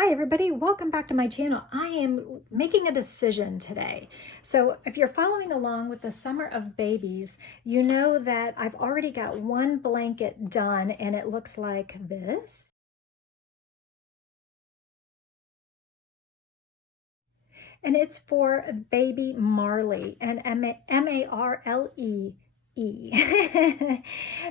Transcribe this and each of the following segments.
Hi everybody, welcome back to my channel. I am making a decision today. So if you're following along with the Summer of Babies, you know that I've already got one blanket done and it looks like this. And it's for baby Marley, and M-A-R-L-E.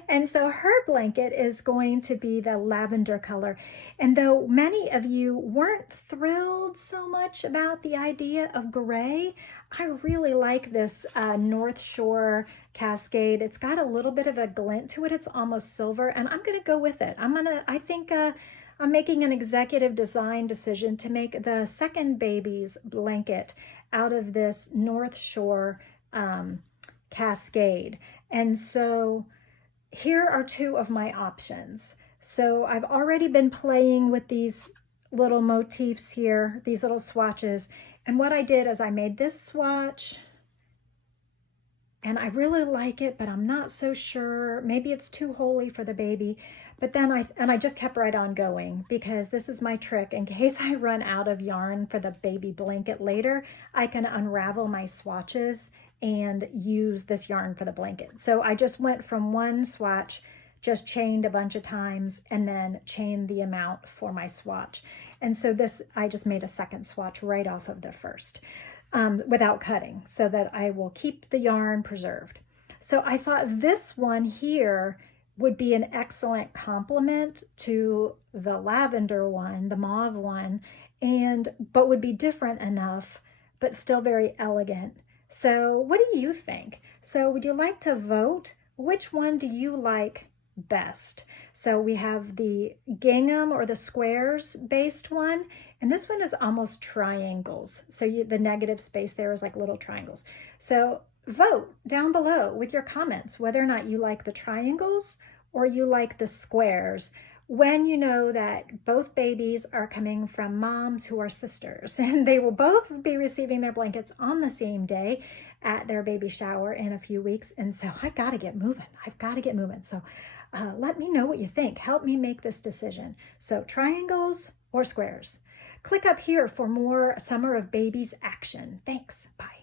And so her blanket is going to be the lavender color. And though many of you weren't thrilled so much about the idea of gray, I really like this North Shore Cascade. It's got a little bit of a glint to it. It's almost silver, and I'm going to go with it. I think I'm making an executive design decision to make the second baby's blanket out of this North Shore Cascade. And so here are two of my options. So I've already been playing with these little motifs here, these little swatches. And what I did is I made this swatch, and I really like it, but I'm not so sure. Maybe it's too holy for the baby. But then I just kept right on going, because this is my trick. In case I run out of yarn for the baby blanket later, I can unravel my swatches and use this yarn for the blanket. So I just went from one swatch, just chained a bunch of times, and then chained the amount for my swatch. And so this, I just made a second swatch right off of the first without cutting, so that I will keep the yarn preserved. So I thought this one here would be an excellent complement to the lavender one, the mauve one, but would be different enough, but still very elegant. So what do you think? So would you like to vote? Which one do you like best? So we have the gingham or the squares based one, and this one is almost triangles. So the negative space there is like little triangles. So vote down below with your comments whether or not you like the triangles or you like the squares, when you know that both babies are coming from moms who are sisters, and they will both be receiving their blankets on the same day at their baby shower in a few weeks. And so I gotta get moving. I've got to get moving. So let me know what you think. Help me make this decision. So triangles or squares? Click up here for more Summer of Babies action. Thanks. Bye.